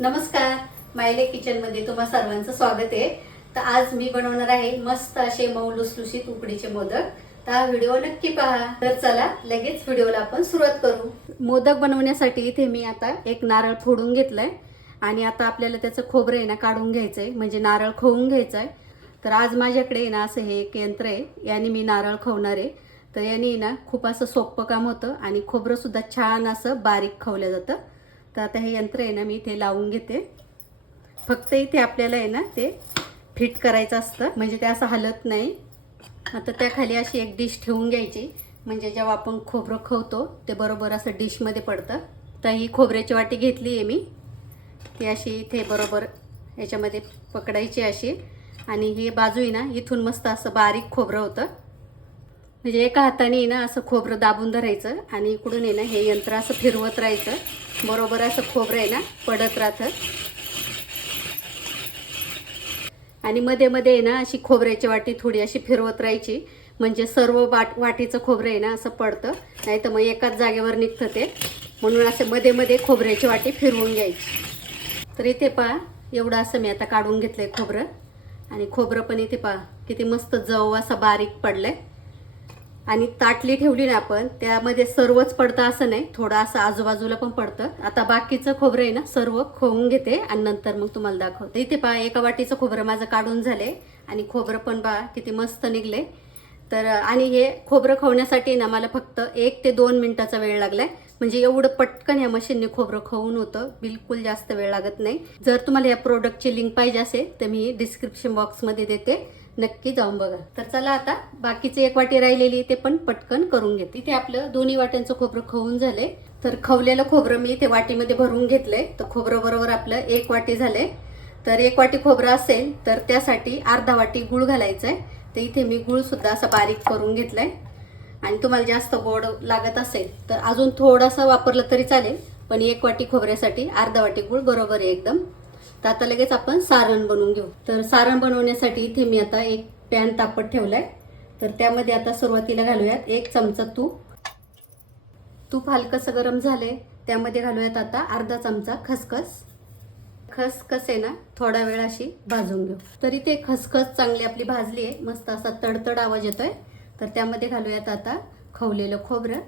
नमस्कार मायले किचनमध्ये तुम्हा सर्वांचं स्वागत आहे. तर आज मी बनवणार आहे मस्त असे मऊ लुसलुशीत उकडीचे मोदक. तर हा व्हिडिओ नक्की पहा. तर चला लगेच व्हिडिओला आपण सुरुवात करू. मोदक बनवण्यासाठी इथे मी आता एक नारळ फोडून घेतलाय. आणि आता आपल्याला त्याचं खोबरं आहे ना काढून घ्यायचंय म्हणजे नारळ खवून आहे तर आज माझ्याकडे आहे ना असं हे एक यंत्र आहे. याने मी नारळ खवणार आहे. तर याने ना खूप असं सोपं काम होतं आणि खोबरंसुद्धा छान असं बारीक खवलं जातं. तर आता हे यंत्र आहे ना मी इथे लावून घेते. फक्त इथे आपल्याला आहे ना ते फिट करायचं असतं. म्हणजे ते असं हलत नाही. आता त्याखाली अशी एक डिश ठेवून घ्यायची. म्हणजे जेव्हा आपण खोबरं खवतो ते बरोबर असं डिशमध्ये पडतं. तर ही खोबऱ्याची वाटी घेतली आहे मी. ती अशी इथे बरोबर याच्यामध्ये पकडायची अशी. आणि ही बाजू आहे ना इथून मस्त असं बारीक खोबरं होतं. म्हणजे एका हाताने ना असं खोबरं दाबून धरायचं आणि इकडून आहे ना हे यंत्र असं फिरवत राहायचं. बरोबर असं खोबरं आहे ना पडत राहतं. आणि मध्ये मध्ये आहे ना अशी खोबऱ्याची वाटी थोडी अशी फिरवत राहायची. म्हणजे सर्व वाट वाटीचं खोबरं आहे ना असं पडतं. नाही तर मग एकाच जागेवर निघतं ते. म्हणून असे मध्ये मध्ये खोबऱ्याची वाटी फिरवून घ्यायची. तर इथे पहा एवढं असं मी आता काढून घेतलंय खोबरं. आणि खोबरं पण इथे पहा किती मस्त जव असं बारीक पडलंय. आणि ताटली ठेवली ना आपण त्यामध्ये सर्वच पडतं असं नाही थोडं असं आजूबाजूला पण पडतं. आता बाकीचं खोबरं आहे ना सर्व खोवून घेते आणि नंतर मग तुम्हाला दाखवते. इथे पहा एका वाटीचं खोबरं माझं काढून झाले आणि खोबरं पण पहा किती मस्त निघले तर आणि हे खोबरं खवण्यासाठी ना मला फक्त एक ते दोन मिनिटाचा वेळ लागलाय. म्हणजे एवढं पटकन या मशीनने खोबरं खवून होतं बिलकुल जास्त वेळ लागत नाही. जर तुम्हाला या प्रोडक्टची लिंक पाहिजे असेल तर मी डिस्क्रिप्शन बॉक्समध्ये देते. नक्की जाऊन बघा. तर चला आता बाकीचे एक वाटी राहिलेली ते पण पटकन करून घेते. इथे आपलं दोन्ही वाट्यांचं खोबरं खवून झाले. तर खवलेलं खोबरं मी इथे वाटीमध्ये भरून घेतलंय. तर खोबरं बरोबर आपलं एक वाटी झाले तर एक वाटी खोबरं असेल तर त्यासाठी अर्धा वाटी गुळ घालायचंय. तर इथे मी गुळ सुद्धा असं बारीक करून घेतलाय. आणि तुम्हाला जास्त गोड लागत असेल तर अजून थोडासा वापरलं तरी चालेल. पण एक वाटी खोबऱ्यासाठी अर्धा वाटी गुळ बरोबर आहे एकदम. तर आता लगेच आपण सारण बनवून घेऊ. तर सारण बनवण्यासाठी इथे मी आता एक पॅन तापत ठेवलाय. तर त्यामध्ये आता सुरुवातीला घालूयात एक चमचा तूप. तूप हलकंसं गरम झाले त्यामध्ये घालूयात आता अर्धा चमचा खसखस. खसखस आहे ना थोडा वेळ अशी भाजून घेऊ. तर इथे खसखस चांगली आपली भाजली आहे. मस्त असा तडतड आवाज येतोय. तर त्यामध्ये घालूयात आता खवलेलं खोबरं.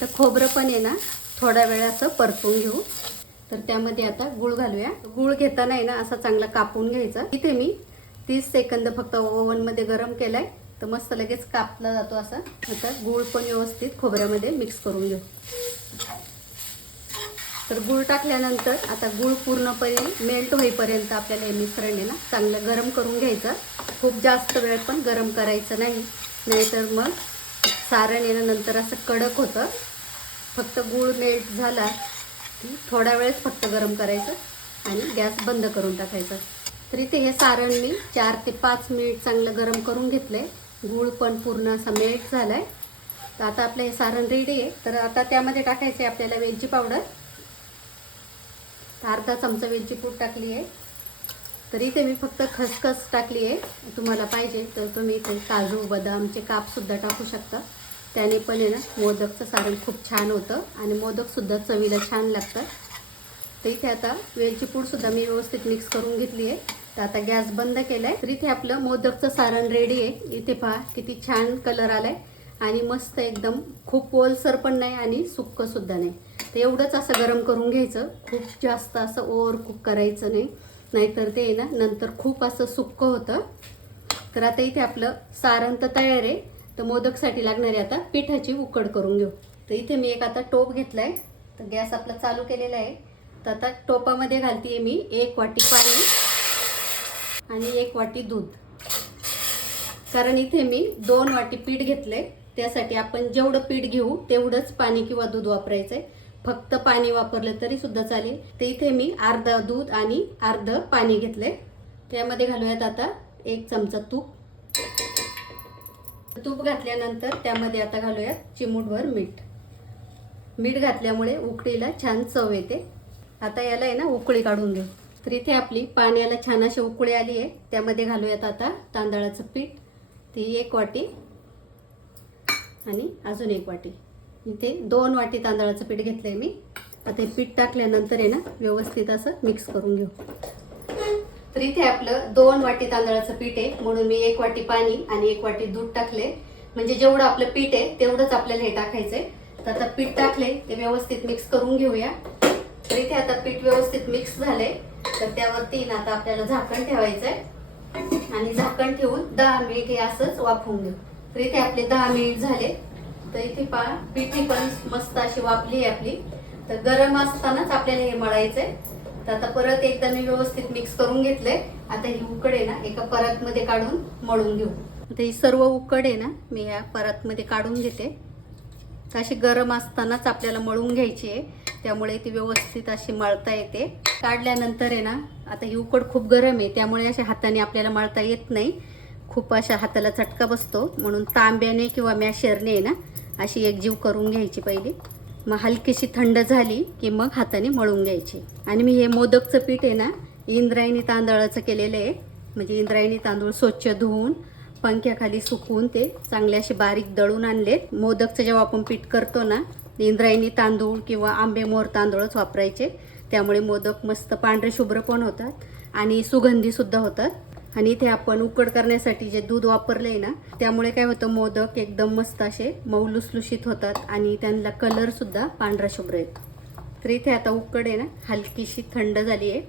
तर खोबरं पण आहे ना थोडा वेळ असं परतून घेऊ. तर त्यामध्ये आता गुळ घालूया. गुळ घेताना आहे ना असा चांगला कापून घ्यायचा. इथे मी तीस सेकंद फक्त ओव्हनमध्ये गरम केलाय. तर मस्त लगेच कापला जातो असा. आता गुळ पण व्यवस्थित खोबऱ्यामध्ये मिक्स करून घेऊ. तर गुळ टाकल्यानंतर आता गुळ पूर्णपणे मेल्ट होईपर्यंत आपल्याला हे मिश्रण आहे ना चांगलं गरम करून घ्यायचं. खूप जास्त वेळ पण गरम करायचं नाही. नाहीतर मग सारण येण्यानंतर असं कडक होतं. फक्त गुळ मेल्ट झाला की थोडा वेळेस फक्त गरम करायचं आणि गॅस बंद करून टाकायचं. तर इथे हे सारण मी चार ते पाच मिनिट चांगलं गरम करून घेतलं आहे गूळ पण पूर्ण असा मेल्ट आहे तर आता आपलं हे सारण रेडी आहे. तर आता त्यामध्ये टाकायचं आहे आपल्याला वेलची पावडर अर्धा चमचा वेलची पूड टाकली आहे. तर इथे मी फक्त खसखस टाकली आहे. तुम्हाला पाहिजे तर तुम्ही इथे काजू बदामचे कापसुद्धा टाकू शकता. त्याने पण आहे ना मोदकचं सारण खूप छान होतं आणि मोदकसुद्धा चवीला छान लागतं तर इथे आता वेलची पूडसुद्धा मी व्यवस्थित मिक्स करून घेतली आहे. तर आता गॅस बंद केला आहे तर इथे आपलं मोदकचं सारण रेडी आहे. इथे पहा किती छान कलर आलाय. आणि मस्त एकदम खूप ओलसर पण नाही आणि सुक्कंसुद्धा नाही. तर एवढंच असं गरम करून घ्यायचं. खूप जास्त असं ओवर कुक करायचं नाही. नाहीतर ते आहे ना नंतर खूप असं सुक्क होतं. तर आता इथे आपलं सारण तर तयार आहे. तर मोदकसाठी लागणारी आता पिठाची उकड करून घेऊ. तर इथे मी एक आता टोप घेतला आहे तर गॅस आपला चालू केलेला आहे. तर आता टोपामध्ये घालते मी एक वाटी पाणी आणि एक वाटी दूध. कारण इथे मी दोन वाटी पीठ घेतले त्यासाठी आपण जेवढं पीठ घेऊ तेवढंच पाणी किंवा दूध वापरायचं आहे फक्त पाणी वापरलं तरी सुद्धा चालेल. तर इथे मी अर्ध दूध आणि अर्ध पाणी घेतले त्यामध्ये घालूयात आता एक चमचा तूप. तूप घातल्यानंतर त्यामध्ये आता घालूयात चिमूटभर मीठ. मीठ घातल्यामुळे उकळीला छान चव येते. आता याला आहे ना उकळी काढून घेऊ. तर इथे आपली पाण्याला छान अशी उकळी आली आहे. त्यामध्ये घालूयात आता तांदळाचं पीठ. ती एक वाटी आणि अजून एक वाटी. इथे दोन वाटी तांदळाचं पीठ घेतलंय मी. आता हे पीठ टाकल्यानंतर आहे ना व्यवस्थित असं मिक्स करून घेऊ. तर इथे आपलं दोन वाटी तांदळाचं पीठ आहे. म्हणून मी एक वाटी पाणी आणि एक वाटी दूध टाकले. म्हणजे जेवढं आपलं पीठ आहे तेवढंच आपल्याला हे टाकायचंय. तर आता पीठ टाकले ते व्यवस्थित मिक्स करून घेऊया. तर इथे आता पीठ व्यवस्थित मिक्स झालंय. तर त्यावरती ना आता आपल्याला झाकण ठेवायचंय. आणि झाकण ठेवून दहा मिनिट हे असंच वाफवून घेऊ. तर इथे आपले दहा मिनिट झाले. तर इथे पा पिठी पण मस्त अशी वाफली आहे आपली. तर गरम असतानाच आपल्याला हे मळायचंय. तर आता परत एकदा मी व्यवस्थित मिक्स करून घेतलंय. आता ही उकड आहे ना एका परत मध्ये काढून मळून घेऊ. आता ही सर्व उकड आहे ना मी या परत मध्ये काढून घेते. तर अशी गरम असतानाच आपल्याला मळून घ्यायची आहे. त्यामुळे ती व्यवस्थित अशी मळता येते. काढल्यानंतर आहे ना आता ही उकड खूप गरम आहे त्यामुळे अशा हाताने आपल्याला मळता येत नाही. खूप अशा हाताला चटका बसतो. म्हणून तांब्याने किंवा मॅशरने आहे ना अशी एकजीव करून घ्यायची पहिली. मग हलकीशी थंड झाली की मग हाताने मळून घ्यायची. आणि मी हे मोदकचं पीठ आहे ना इंद्रायणी तांदळाचं केलेलं आहे. म्हणजे इंद्रायणी तांदूळ स्वच्छ धुवून पंख्याखाली सुकवून ते चांगले असे बारीक दळून आणले मोदकचं जेव्हा आपण पीठ करतो ना इंद्रायणी तांदूळ किंवा आंबेमोहर तांदूळच वापरायचे. त्यामुळे मोदक मस्त पांढरे शुभ्र पण होतात आणि सुगंधी सुद्धा होतात. आणि इथे आपण उकड करण्यासाठी जे दूध वापरले ना त्यामुळे काय होतं मोदक एकदम मस्त असे मऊ लुसलुशीत होतात आणि त्यांना कलर सुद्धा पांढरा शुभ्र येतो. तर इथे आता उकड आहे ना हलकीशी थंड झाली आहे.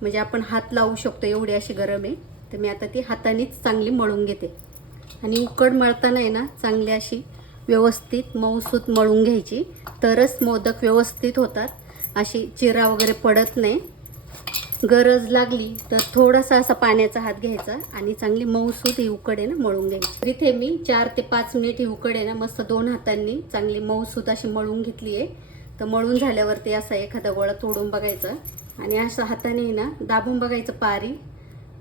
म्हणजे आपण हात लावू शकतो एवढी अशी गरम आहे. तर मी आता ती हातानेच चांगली मळून घेते. आणि उकड मळताना आहे ना चांगली अशी व्यवस्थित मऊसूत मळून घ्यायची. तरच मोदक व्यवस्थित होतात. अशी चिरा वगैरे पडत नाही. गरज लागली तर थोडासा असा पाण्याचा हात घ्यायचा आणि चांगली मऊसूत ही उकड आहे ना मळून घ्यायची. तिथे इथे मी चार ते पाच मिनिट ही उकड आहे ना मस्त दोन हातांनी चांगली मऊसूत अशी मळून घेतली आहे. तर मळून झाल्यावरती असा एखादा गोळा तोडून बघायचा. आणि असं हाताने ना दाबून बघायचं पारी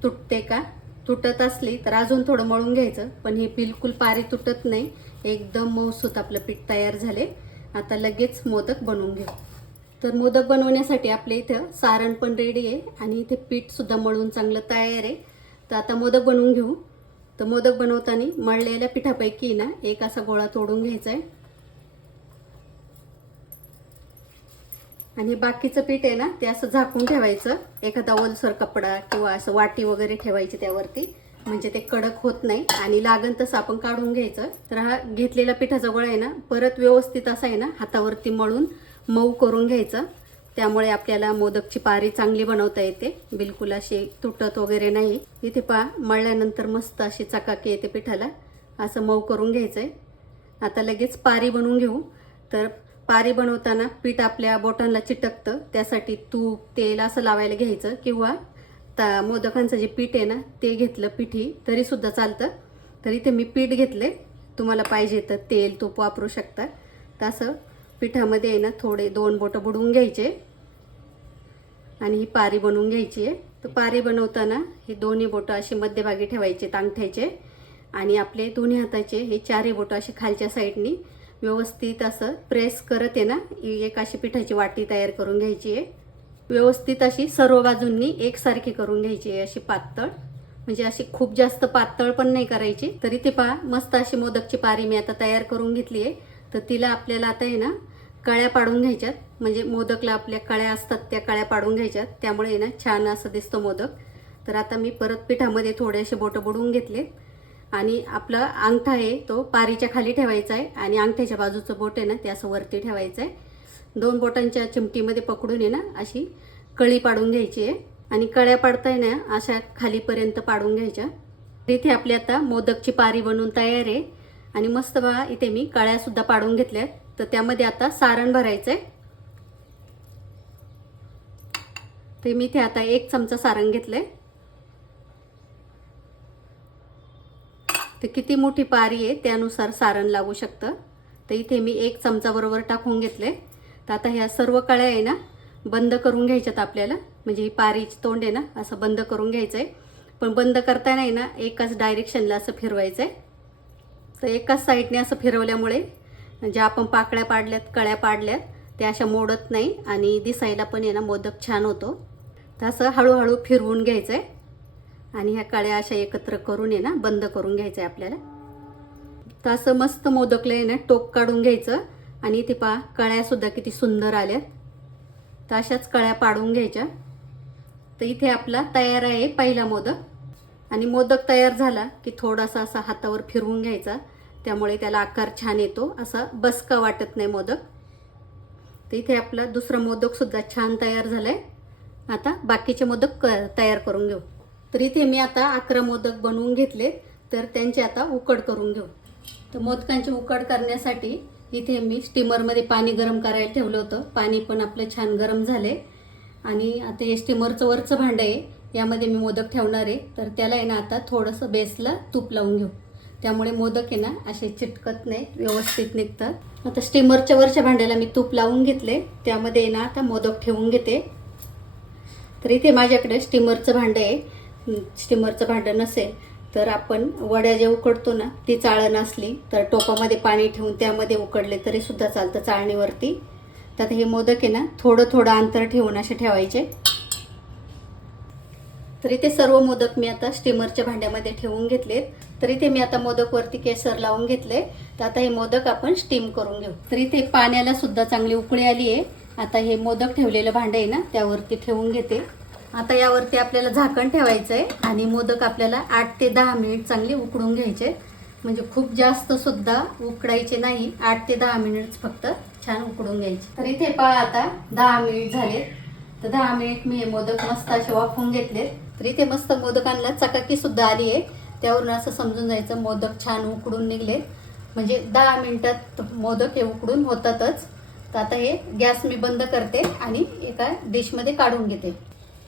तुटते का? तुटत असली तर अजून थोडं मळून घ्यायचं. पण हे बिलकुल पारी तुटत नाही. एकदम मऊसूत आपलं पीठ तयार झाले. आता लगेच मोदक बनवून घेऊ. तर मोदक बनवण्यासाठी आपल्या इथं सारण पण रेडी आहे आणि इथे पीठ सुद्धा मळून चांगलं तयार आहे. तर आता मोदक बनवून घेऊ. तर मोदक बनवताना मळलेल्या पिठापैकी ना एक असा गोळा तोडून घ्यायचा आहे. आणि बाकीचं पीठ आहे ना ते असं झाकून ठेवायचं. एखादा ओलसर कपडा किंवा असं वाटी वगैरे ठेवायची त्यावरती. म्हणजे ते कडक होत नाही आणि लागण तसं आपण काढून घ्यायचं. तर हा घेतलेला पिठाचा गोळा आहे ना परत व्यवस्थित असा आहे ना हातावरती मळून मऊ करून घ्यायचं. त्यामुळे आपल्याला मोदकची पारी चांगली बनवता येते. बिलकुल अशी तुटत वगैरे नाही. इथे पा मळल्यानंतर मस्त अशी चकाकी येते पिठाला. असं मऊ करून घ्यायचं आहे आता लगेच पारी बनवून घेऊ. तर पारी बनवताना पीठ आपल्या बोटांना चिटकतं. त्यासाठी तूप तेल असं लावायला घ्यायचं. किंवा ता मोदकांचं जे पीठ आहे ना ते घेतलं पिठी तरीसुद्धा चालतं. तर इथे मी पीठ घेतले तुम्हाला पाहिजे तर तेल तूप वापरू शकता. तर असं पिठामध्ये आहे ना थोडे दोन बोटं बुडवून घ्यायचे. आणि ही पारी बनवून घ्यायची आहे. तर पारी बनवताना हे दोन्ही बोटं असे मध्यभागी ठेवायचे तांगठ्याचे. आणि आपले दोन्ही हाताचे हे चारही बोटं असे खालच्या साईडनी व्यवस्थित असं प्रेस करत आहे ना एक अशी पिठाची वाटी तयार करून घ्यायची आहे. व्यवस्थित अशी सर्व बाजूंनी एकसारखी करून घ्यायची आहे अशी पातळ. म्हणजे अशी खूप जास्त पातळ पण नाही करायची. तरी ते पहा मस्त अशी मोदकची पारी मी आता तयार करून घेतली आहे. तर तिला आपल्याला आता आहे ना कळ्या पाडून घ्यायच्यात. म्हणजे मोदकला आपल्या कळ्या असतात त्या कळ्या पाडून घ्यायच्यात. त्यामुळे आहे ना छान असं दिसतो मोदक. तर आता मी परत पिठामध्ये थोडेसे बोटं बुडवून घेतले. आणि आपला अंगठा आहे तो पारीच्या खाली ठेवायचा आहे. आणि अंगठ्याच्या बाजूचं बोट आहे ना ते असं वरती ठेवायचं आहे. दोन बोटांच्या चिमटीमध्ये पकडून आहे ना अशी कळी पाडून घ्यायची आहे. आणि कळ्या पाडताय ना अशा खालीपर्यंत पाडून घ्यायच्या. इथे आपली आता मोदकची पारी बनवून तयार आहे. आणि मस्त बघा इथे मी कळ्यासुद्धा पाडून पाडून घेतल्यात. तर त्यामध्ये आता सारण भरायचं आहे ते मी इथे आता एक चमचा सारण घेतलं आहे तर किती मोठी पारी आहे त्यानुसार सारण लागू शकतं. तर इथे मी एक चमचा बरोबर टाकून घेतले तर आता ह्या सर्व कळ्या आहे ना बंद करून घ्यायच्यात आपल्याला. म्हणजे ही पारीची तोंड आहे ना असं बंद करून घ्यायचं आहे पण बंद करताना आहे ना एकाच डायरेक्शनला असं फिरवायचं आहे तर एकाच साईडने असं फिरवल्यामुळे ज्या आपण पाकळ्या पाडल्यात कळ्या पाडल्यात त्या अशा मोडत नाही आणि दिसायला पण आहे ना मोदक छान होतो. तसं हळूहळू फिरवून घ्यायचं आहे आणि ह्या कळ्या अशा एकत्र करून आहे ना बंद करून घ्यायचं आहे आपल्याला. तर असं मस्त मोदकलं आहे ना टोक काढून घ्यायचं आणि ते पहा कळ्यासुद्धा किती सुंदर आल्यात. तर अशाच कळ्या पाडून घ्यायच्या. तर इथे आपला तयार आहे पहिला मोदक. आणि मोदक तयार झाला की थोडासा असा हातावर फिरवून घ्यायचा. त्यामुळे त्याला आकार छान येतो असा बसका वाटत नाही मोदक. तर इथे आपला दुसरा मोदक सुद्धा छान तयार झालाय. आता बाकीचे मोदक क- तयार करून घेऊ. तर इथे मी आता अकरा मोदक बनवून घेतले तर त्यांचे आता उकड करून घेऊ. तर मोदकांची उकड करण्यासाठी इथे मी स्टीमरमध्ये पाणी गरम करायला ठेवलं होतं. पाणी पण आपलं छान गरम झाले आणि आता हे स्टीमरचं वरचं भांडं आहे यामध्ये मी मोदक ठेवणार आहे. तर त्याला आहे ना आता थोडंसं बेसला तूप लावून घेऊ. त्यामुळे मोदक आहे ना असे चिटकत नाही व्यवस्थित निघतात. आता स्टीमरच्या वरच्या भांड्याला मी तूप लावून घेतले. त्यामध्ये आहे ना आता मोदक ठेवून घेते. तर इथे माझ्याकडे स्टीमरचं भांडं आहे. स्टीमरचं भांडं नसेल तर आपण वड्या जे उकडतो ना ती चाळण असली तर टोपामध्ये पाणी ठेवून त्यामध्ये उकडले तरी सुद्धा चालतं चाळणीवरती. तर आता हे मोदक आहे ना थोडं थोडं अंतर ठेवून असे ठेवायचे. तर इथे सर्व मोदक मी आता स्टीमरच्या भांड्यामध्ये ठेवून घेतलेत. तर इथे मी आता मोदकवरती केसर लावून घेतले. तर आता हे मोदक आपण स्टीम करून घेऊ. तर इथे पाण्याला सुद्धा चांगली उकळी आली आहे. आता हे मोदक ठेवलेलं भांडं आहे ना त्यावरती ठेवून घेते. आता यावरती आपल्याला झाकण ठेवायचं आहे आणि मोदक आपल्याला आठ ते दहा मिनिट चांगले उकडून घ्यायचे. म्हणजे खूप जास्त सुद्धा उकडायचे नाही. आठ ते दहा मिनिट फक्त छान उकडून घ्यायचे. तर इथे पहा आता दहा मिनिट झाले तर दहा मिनिट मी हे मोदक मस्त असे वाफवून घेतले तर इथे मस्त मोदकांना चकाकी सुद्धा आली आहे. त्यावरून असं समजून जायचं मोदक छान उकडून निघले. म्हणजे दहा मिनटात मोदक हे उकडून होतातच. तर आता हे गॅस मी बंद करते आणि एका डिशमध्ये काढून घेते.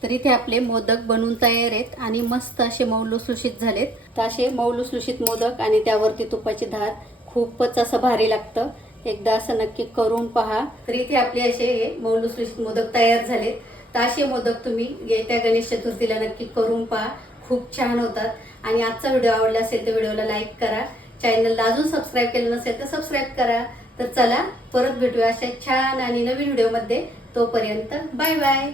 तर इथे आपले मोदक बनवून तयार आहेत आणि मस्त असे मौलुसलुषित झालेत. तर असे मौलुसलुषित मोदक आणि त्यावरती तुपाची धार खूपच असं भारी लागतं. एकदा असं नक्की करून पहा. तर इथे आपले असे हे मौलुसलुषित मोदक तयार झालेत. तर असे मोदक तुम्ही येत्या गणेश चतुर्थीला नक्की करून पहा. खूप छान होतात. आणि आजचा व्हिडिओ आवडला असेल तर व्हिडिओला लाईक करा. चॅनलला अजून सबस्क्राईब केलं नसेल तर सबस्क्राईब करा. तर चला परत भेटूया अशा छान आणि नवीन व्हिडिओमध्ये. तोपर्यंत बाय बाय